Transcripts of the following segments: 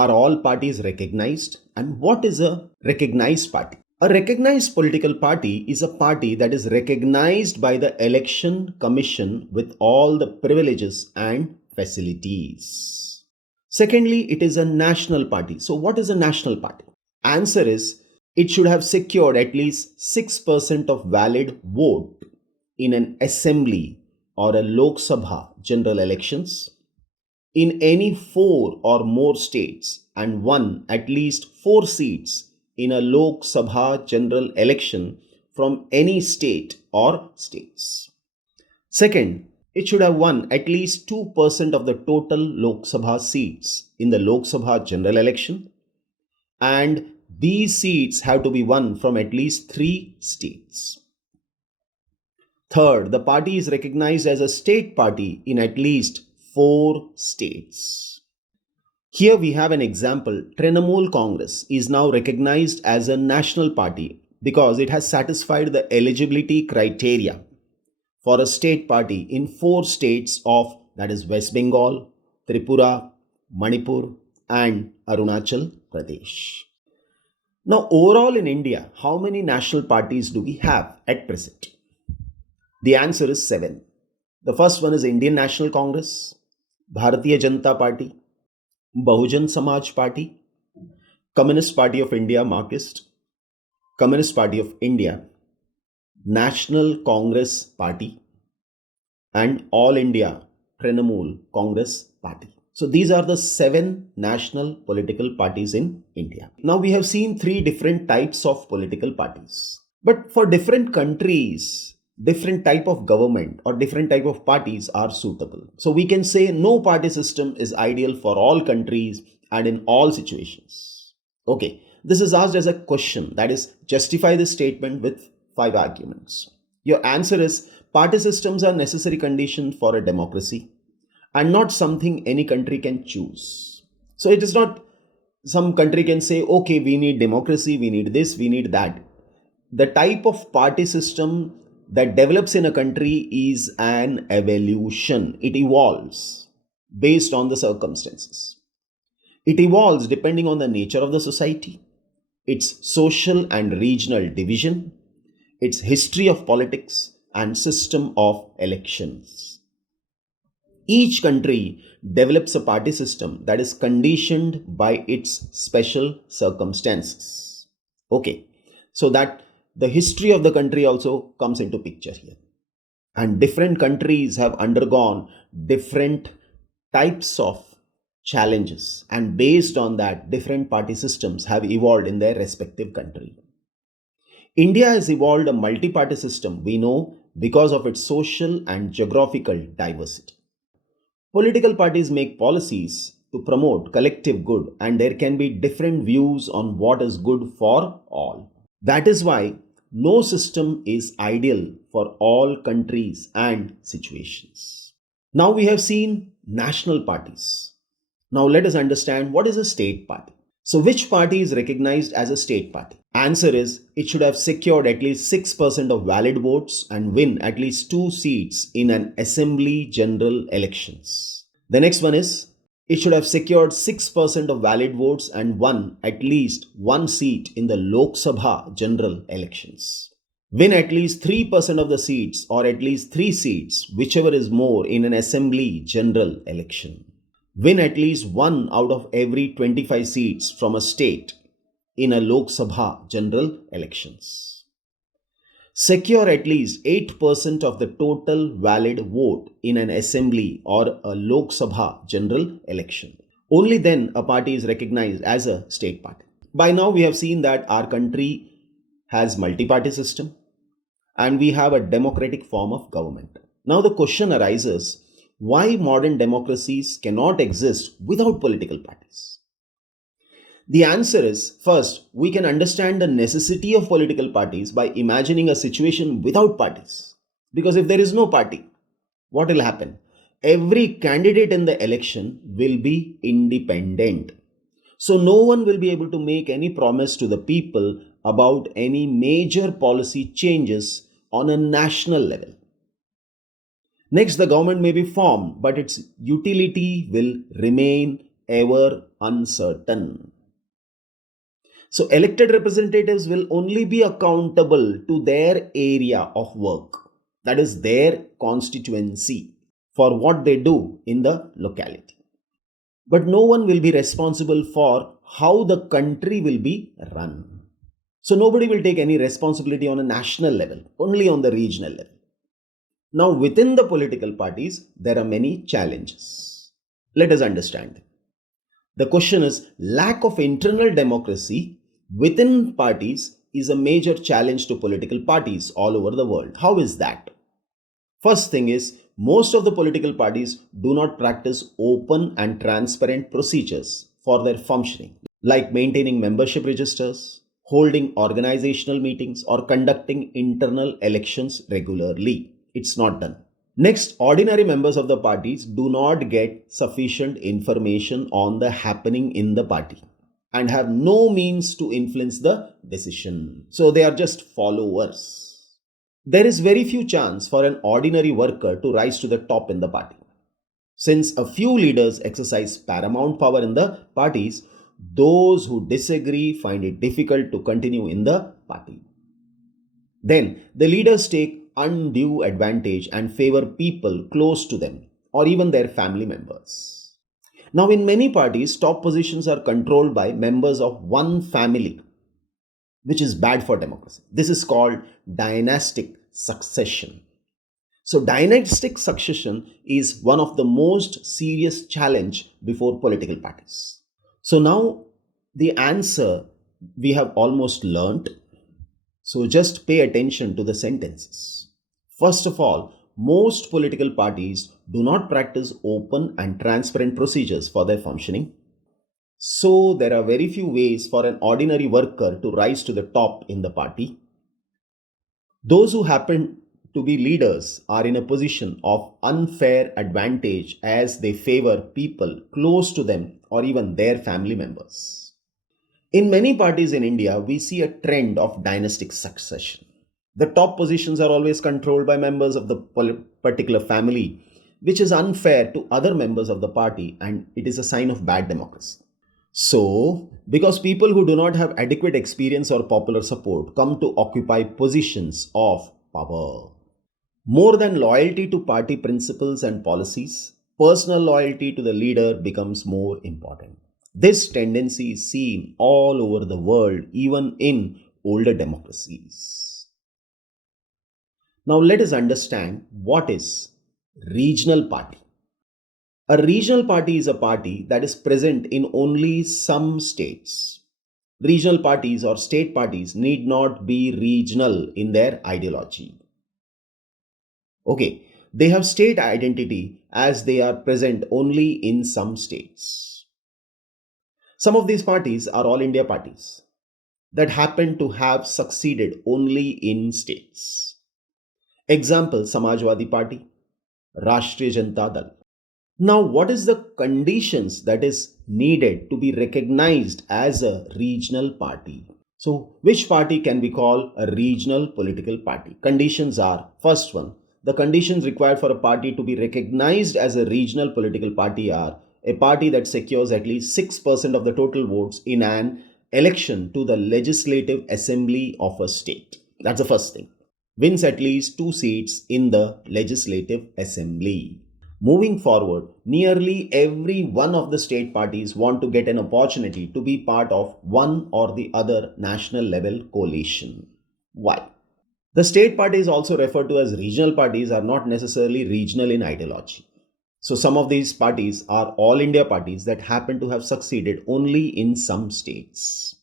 Are all parties recognized? And what is a recognized party? A recognized political party is a party that is recognized by the election commission with all the privileges and facilities. Secondly, it is a national party. So what is a national party? Answer is, it should have secured at least 6% of valid vote in an assembly or a Lok Sabha general elections in any 4 or more states and won at least 4 seats in a Lok Sabha general election from any state or states. Second, it should have won at least 2% of the total Lok Sabha seats in the Lok Sabha general election, and these seats have to be won from at least 3 states. Third, the party is recognized as a state party in at least 4 states. Here we have an example. Trinamool Congress is now recognized as a national party because it has satisfied the eligibility criteria for a state party in 4 states of, that is, West Bengal, Tripura, Manipur and Arunachal Pradesh. Now, overall in India, how many national parties do we have at present? The answer is 7. The first one is Indian National Congress, Bharatiya Janata Party, Bahujan Samaj Party, Communist Party of India Marxist, Communist Party of India, National Congress Party, and All India Trinamool Congress Party. So these are the 7 national political parties in India. Now we have seen 3 different types of political parties. But for different countries, different type of government or different type of parties are suitable. So we can say no party system is ideal for all countries and in all situations. Okay, this is asked as a question, that is, justify this statement with 5 arguments. Your answer is, party systems are necessary condition for a democracy and not something any country can choose. So it is not some country can say, okay, we need democracy, we need this, we need that. The type of party system that develops in a country is an evolution. It evolves based on the circumstances. It evolves depending on the nature of the society, its social and regional division, its history of politics and system of elections. Each country develops a party system that is conditioned by its special circumstances. Okay, so that the history of the country also comes into picture here. And different countries have undergone different types of challenges, and based on that, different party systems have evolved in their respective country. India has evolved a multi-party system, we know, because of its social and geographical diversity. Political parties make policies to promote collective good, and there can be different views on what is good for all. That is why no system is ideal for all countries and situations. Now we have seen national parties. Now let us understand what is a state party. So which party is recognized as a state party? Answer is, it should have secured at least 6% of valid votes and win at least 2 seats in an assembly general elections. The next one is, it should have secured 6% of valid votes and won at least 1 seat in the Lok Sabha general elections. Win at least 3% of the seats or at least 3 seats, whichever is more, in an assembly general election. Win at least 1 out of every 25 seats from a state in a Lok Sabha general elections. Secure at least 8% of the total valid vote in an assembly or a Lok Sabha general election. Only then a party is recognized as a state party. By now we have seen that our country has multi-party system and we have a democratic form of government. Now the question arises, why modern democracies cannot exist without political parties? The answer is, first, we can understand the necessity of political parties by imagining a situation without parties. Because if there is no party, what will happen? Every candidate in the election will be independent. So no one will be able to make any promise to the people about any major policy changes on a national level. Next, the government may be formed, but its utility will remain ever uncertain. So elected representatives will only be accountable to their area of work, that is their constituency, for what they do in the locality. But no one will be responsible for how the country will be run. So nobody will take any responsibility on a national level, only on the regional level. Now, within the political parties, there are many challenges. Let us understand. The question is, lack of internal democracy within parties is a major challenge to political parties all over the world. How is that? First thing is, most of the political parties do not practice open and transparent procedures for their functioning, like maintaining membership registers, holding organizational meetings, or conducting internal elections regularly. It's not done. Next, ordinary members of the parties do not get sufficient information on the happening in the party and have no means to influence the decision. So they are just followers. There is very few chance for an ordinary worker to rise to the top in the party. Since a few leaders exercise paramount power in the parties, those who disagree find it difficult to continue in the party. Then the leaders take undue advantage and favor people close to them or even their family members. Now, in many parties, top positions are controlled by members of one family, which is bad for democracy. This is called dynastic succession. So, dynastic succession is one of the most serious challenge before political parties. So, now the answer we have almost learnt. So, just pay attention to the sentences. First of all, most political parties do not practice open and transparent procedures for their functioning. So, there are very few ways for an ordinary worker to rise to the top in the party. Those who happen to be leaders are in a position of unfair advantage as they favor people close to them or even their family members. In many parties in India, we see a trend of dynastic succession. The top positions are always controlled by members of the particular family, which is unfair to other members of the party, and it is a sign of bad democracy. So, because people who do not have adequate experience or popular support come to occupy positions of power. More than loyalty to party principles and policies, personal loyalty to the leader becomes more important. This tendency is seen all over the world, even in older democracies. Now let us understand what is regional party. A regional party is a party that is present in only some states. Regional parties or state parties need not be regional in their ideology. Okay, they have state identity as they are present only in some states. Some of these parties are all India parties that happen to have succeeded only in states. Example, Samajwadi Party, Rashtriya Janata Dal. Now, what is the conditions that is needed to be recognized as a regional party? So, which party can we call a regional political party? Conditions are, first one, the conditions required for a party to be recognized as a regional political party are a party that secures at least 6% of the total votes in an election to the legislative assembly of a state. That's the first thing. Wins at least 2 seats in the legislative assembly. Moving forward, nearly every one of the state parties want to get an opportunity to be part of one or the other national level coalition. Why? The state parties, also referred to as regional parties, are not necessarily regional in ideology. So some of these parties are all India parties that happen to have succeeded only in some states.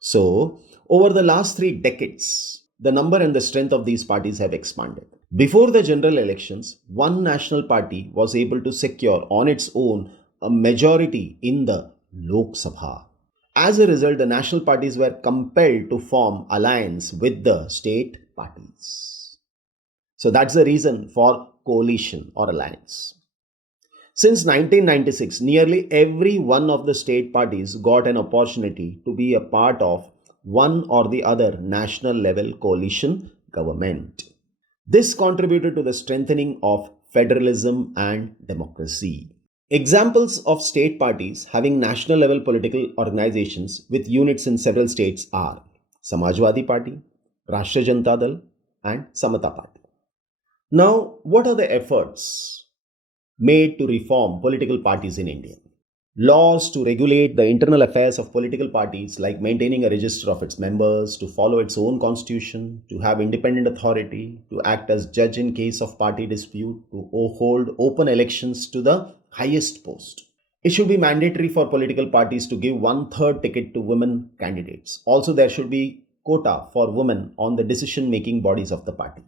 So over the last 3 decades, the number and the strength of these parties have expanded. Before the general elections, one national party was able to secure on its own a majority in the Lok Sabha. As a result, the national parties were compelled to form alliance with the state parties. So that's the reason for coalition or alliance. Since 1996, nearly every one of the state parties got an opportunity to be a part of one or the other national level coalition government. This contributed to the strengthening of federalism and democracy. Examples of state parties having national level political organizations with units in several states are Samajwadi Party, Rashtriya Janata Dal, and Samata Party. Now, what are the efforts made to reform political parties in India? Laws to regulate the internal affairs of political parties, like maintaining a register of its members, to follow its own constitution, to have independent authority, to act as judge in case of party dispute, to hold open elections to the highest post. It should be mandatory for political parties to give one-third ticket to women candidates. Also, there should be quota for women on the decision-making bodies of the party.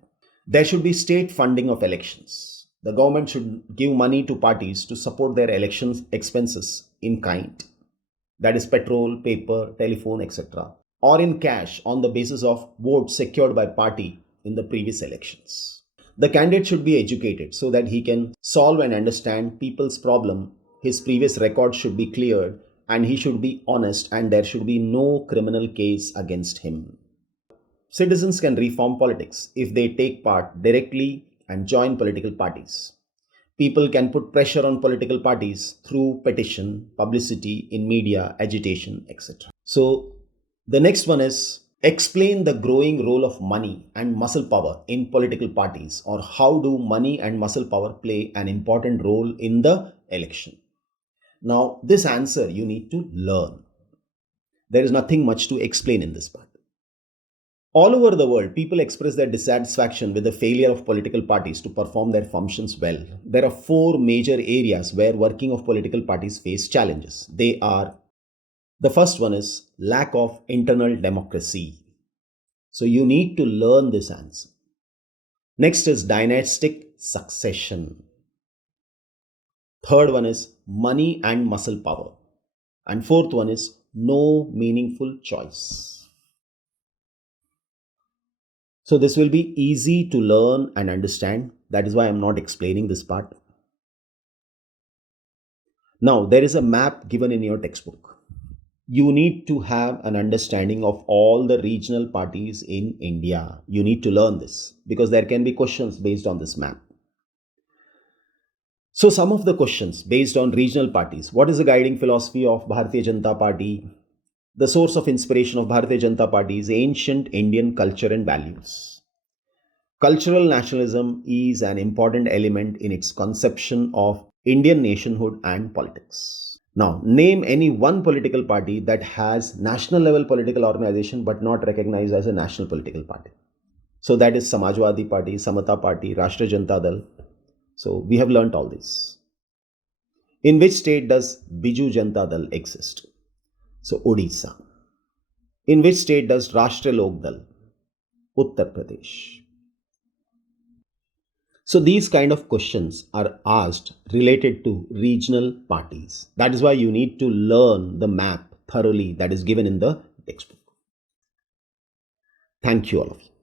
There should be state funding of elections. The government should give money to parties to support their election expenses in kind, that is petrol, paper, telephone, etc., or in cash on the basis of votes secured by party in the previous elections. The candidate should be educated so that he can solve and understand people's problem. His previous record should be cleared and he should be honest, and there should be no criminal case against him. Citizens can reform politics if they take part directly and join political parties. People can put pressure on political parties through petition, publicity in media, agitation, etc. So the next one is explain the growing role of money and muscle power in political parties, or how do money and muscle power play an important role in the election. Now, this answer you need to learn. There is nothing much to explain in this part. All over the world, people express their dissatisfaction with the failure of political parties to perform their functions well. There are four major areas where working of political parties face challenges. They are: the first one is lack of internal democracy. So you need to learn this answer. Next is dynastic succession. Third one is money and muscle power. And fourth one is no meaningful choice. So this will be easy to learn and understand. That is why I am not explaining this part. Now, there is a map given in your textbook. You need to have an understanding of all the regional parties in India. You need to learn this because there can be questions based on this map. So some of the questions based on regional parties. What is the guiding philosophy of Bharatiya Janata Party? The source of inspiration of Bharatiya Janata Party is ancient Indian culture and values. Cultural nationalism is an important element in its conception of Indian nationhood and politics. Now, name any one political party that has national level political organization but not recognized as a national political party. So that is Samajwadi Party, Samata Party, Rashtriya Janata Dal. So we have learnt all this. In which state does Biju Janata Dal exist? So Odisha. In which state does Rashtriya Lok Dal? Uttar Pradesh. So these kind of questions are asked related to regional parties. That is why you need to learn the map thoroughly that is given in the textbook. Thank you all of you.